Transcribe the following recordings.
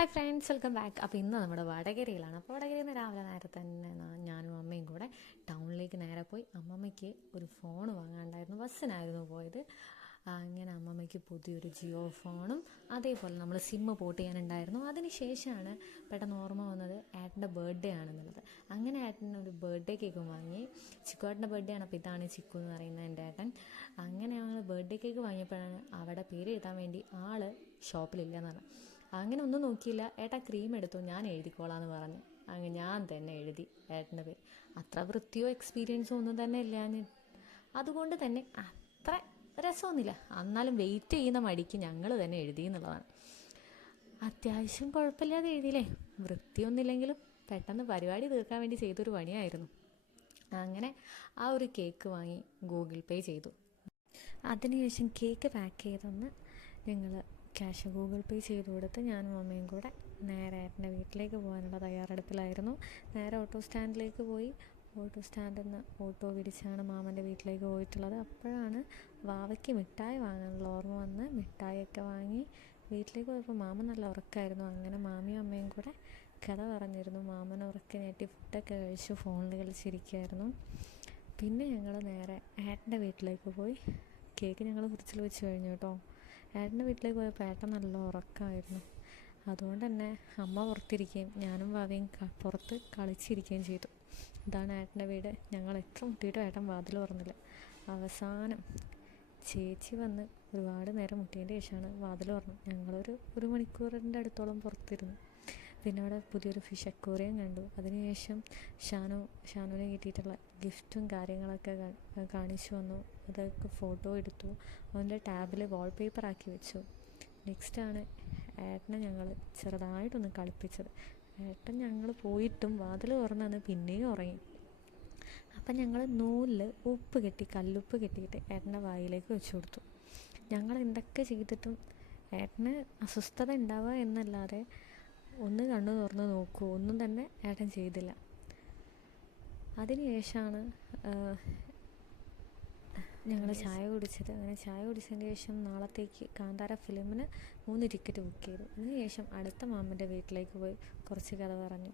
Hi friends, welcome back. അപ്പോൾ ഇന്ന് നമ്മുടെ വടകരയിലാണ്. അപ്പോൾ വടകരയിൽ നിന്ന് രാവിലെ നേരത്തെ തന്നെ ഞാനും അമ്മയും കൂടെ ടൗണിലേക്ക് നേരെ പോയി അമ്മമ്മയ്ക്ക് ഒരു ഫോൺ വാങ്ങാണ്ടായിരുന്നു. ബസ്സിനായിരുന്നു പോയത്. അങ്ങനെ അമ്മമ്മയ്ക്ക് പുതിയൊരു ജിയോ ഫോണും അതേപോലെ നമ്മൾ സിമ്മ് പോർട്ട് ചെയ്യാനുണ്ടായിരുന്നു. അതിന് ശേഷമാണ് പെട്ടെന്ന് ഓർമ്മ വന്നത് ഏട്ടൻ്റെ ബർത്ത്ഡേ ആണെന്നുള്ളത്. അങ്ങനെ ഏട്ടന് ഒരു ബർത്ത്ഡേ കേക്കും വാങ്ങി. ചിക്കുവേട്ടൻ്റെ ബർത്ത്ഡേ ആണ്. അപ്പോൾ ഇതാണ് ചിക്കു എന്ന് പറയുന്നത് എൻ്റെ ഏട്ടൻ. അങ്ങനെ ഞങ്ങൾ ബർത്ത്ഡേ കേക്ക് വാങ്ങിയപ്പോഴാണ് അവിടെ പേര് എഴുതാൻ വേണ്ടി ആൾ ഷോപ്പിലില്ലെന്ന് പറഞ്ഞു. അങ്ങനെ ഒന്നും നോക്കിയില്ല. ഏട്ടാ ക്രീം എടുത്തു, ഞാൻ എഴുതിക്കോളാന്ന് പറഞ്ഞു. അങ്ങനെ ഞാൻ തന്നെ എഴുതി ഏട്ടൻ്റെ പേര്. അത്ര വൃത്തിയോ എക്സ്പീരിയൻസോ ഒന്നും തന്നെ ഇല്ല. അതുകൊണ്ട് തന്നെ അത്ര രസമൊന്നുമില്ല. എന്നാലും വെയിറ്റ് ചെയ്യുന്ന മടിക്ക് ഞങ്ങൾ തന്നെ എഴുതി എന്നുള്ളതാണ്. അത്യാവശ്യം കുഴപ്പമില്ലാതെ എഴുതിയില്ലേ. വൃത്തിയൊന്നുമില്ലെങ്കിലും പെട്ടെന്ന് പരിപാടി തീർക്കാൻ വേണ്ടി ചെയ്തൊരു പണിയായിരുന്നു. അങ്ങനെ ആ ഒരു കേക്ക് വാങ്ങി ഗൂഗിൾ പേ ചെയ്തു. അതിനുശേഷം കേക്ക് പാക്ക് ചെയ്തൊന്ന് ഞങ്ങൾ ക്യാഷ് ഗൂഗിൾ പേ ചെയ്ത് കൊടുത്ത് ഞാനും അമ്മയും കൂടെ നേരെ ഏട്ടൻ്റെ വീട്ടിലേക്ക് പോകാനുള്ള തയ്യാറെടുപ്പിലായിരുന്നു. നേരെ ഓട്ടോ സ്റ്റാൻഡിലേക്ക് പോയി. ഓട്ടോ സ്റ്റാൻഡിൽ നിന്ന് ഓട്ടോ പിടിച്ചാണ് മാമൻ്റെ വീട്ടിലേക്ക് പോയിട്ടുള്ളത്. അപ്പോഴാണ് വാവയ്ക്ക് മിഠായി വാങ്ങാനുള്ള ഓർമ്മ വന്ന് മിഠായിയൊക്കെ വാങ്ങി വീട്ടിലേക്ക് പോയപ്പോൾ മാമൻ നല്ല ഉറക്കമായിരുന്നു. അങ്ങനെ മാമിയും അമ്മയും കൂടെ കഥ പറഞ്ഞിരുന്നു. മാമൻ ഉറക്കനേറ്റി ഫുഡൊക്കെ കഴിച്ചു ഫോണിൽ കളിച്ചിരിക്കുകയായിരുന്നു. പിന്നെ ഞങ്ങൾ നേരെ ഏട്ടൻ്റെ വീട്ടിലേക്ക് പോയി. കേക്ക് ഞങ്ങൾ ഫ്രിഡ്ജിൽ വെച്ച് കഴിഞ്ഞു കേട്ടോ. ഏട്ടൻ്റെ വീട്ടിലേക്ക് പോയപ്പോൾ ഏട്ടൻ നല്ല ഉറക്കമായിരുന്നു. അതുകൊണ്ട് തന്നെ അമ്മ പുറത്തിരിക്കുകയും ഞാനും ഭാവിയും പുറത്ത് കളിച്ചിരിക്കുകയും ചെയ്തു. ഇതാണ് ഏട്ടൻ്റെ വീട്. ഞങ്ങൾ എത്ര മുട്ടിയിട്ടും ഏട്ടൻ വാതിൽ തുറന്നില്ല. അവസാനം ചേച്ചി വന്ന് ഒരുപാട് നേരം മുട്ടിയതിൻ്റെ ശേഷമാണ് വാതിൽ തുറന്നത്. ഞങ്ങളൊരു മണിക്കൂറിൻ്റെ അടുത്തോളം പുറത്തിരുന്നു. പിന്നെ അവിടെ പുതിയൊരു ഫിഷ് അക്വേറിയം കണ്ടു. അതിനുശേഷം ഷാനുവിനെ കിട്ടിയിട്ടുള്ള ഗിഫ്റ്റും കാര്യങ്ങളൊക്കെ കാണിച്ചു വന്നു. അതൊക്കെ ഫോട്ടോ എടുത്തു. അവൻ്റെ ടാബിൽ വാൾപേപ്പർ ആക്കി വെച്ചു. നെക്സ്റ്റാണ് ഏട്ടനെ ഞങ്ങൾ ചെറുതായിട്ടൊന്ന് കളിപ്പിച്ചത്. ഏട്ടൻ ഞങ്ങൾ പോയിട്ടും വാതിൽ തുറന്നു പിന്നെയും ഉറങ്ങി. അപ്പം ഞങ്ങൾ നൂലിൽ ഉപ്പ് കെട്ടി കല്ലുപ്പ് കെട്ടിയിട്ട് ഏട്ടൻ്റെ വായിലേക്ക് വെച്ചു കൊടുത്തു. ഞങ്ങൾ എന്തൊക്കെ ചെയ്തിട്ടും ഏട്ടന് അസ്വസ്ഥത ഉണ്ടാവുക എന്നല്ലാതെ ഒന്ന് കണ്ണു തുറന്ന് നോക്കൂ ഒന്നും തന്നെ ഏട്ടൻ ചെയ്തില്ല. അതിനുശേഷമാണ് ഞങ്ങൾ ചായ കുടിച്ചത്. അങ്ങനെ ചായ കുടിച്ചതിന് ശേഷം നാളത്തേക്ക് കാന്താര ഫിലിമിന് 3 ടിക്കറ്റ് ബുക്ക് ചെയ്തു. അതിനുശേഷം അടുത്ത മാമൻ്റെ വീട്ടിലേക്ക് പോയി കുറച്ച് കഥ പറഞ്ഞു.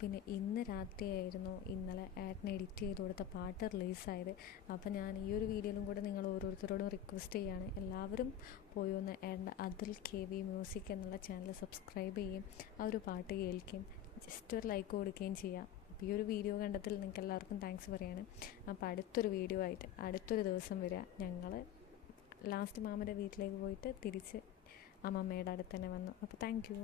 പിന്നെ ഇന്ന് രാത്രിയായിരുന്നു ഇന്നലെ ഏട്ടനെ എഡിറ്റ് ചെയ്ത് കൊടുത്ത പാട്ട് റിലീസായത്. അപ്പോൾ ഞാൻ ഈ ഒരു വീഡിയോയിലും കൂടെ നിങ്ങൾ ഓരോരുത്തരോടും റിക്വസ്റ്റ് ചെയ്യുകയാണ്, എല്ലാവരും പോയി ഒന്ന് ഏട്ടൻ്റെ അതിൽ KV മ്യൂസിക് എന്നുള്ള ചാനൽ സബ്സ്ക്രൈബ് ചെയ്യും, ആ ഒരു പാട്ട് കേൾക്കുകയും ജസ്റ്റ് ഒരു ലൈക്ക് കൊടുക്കുകയും ചെയ്യാം. അപ്പോൾ ഈ ഒരു വീഡിയോ കണ്ടതിൽ നിങ്ങൾക്ക് എല്ലാവർക്കും താങ്ക്സ് പറയാണ്. അപ്പോൾ അടുത്തൊരു വീഡിയോ ആയിട്ട് അടുത്തൊരു ദിവസം വരിക. ഞങ്ങൾ ലാസ്റ്റ് മാമൻ്റെ വീട്ടിലേക്ക് പോയിട്ട് തിരിച്ച് അമ്മമ്മയുടെ അടുത്ത് തന്നെ വന്നു. അപ്പോൾ താങ്ക് യു.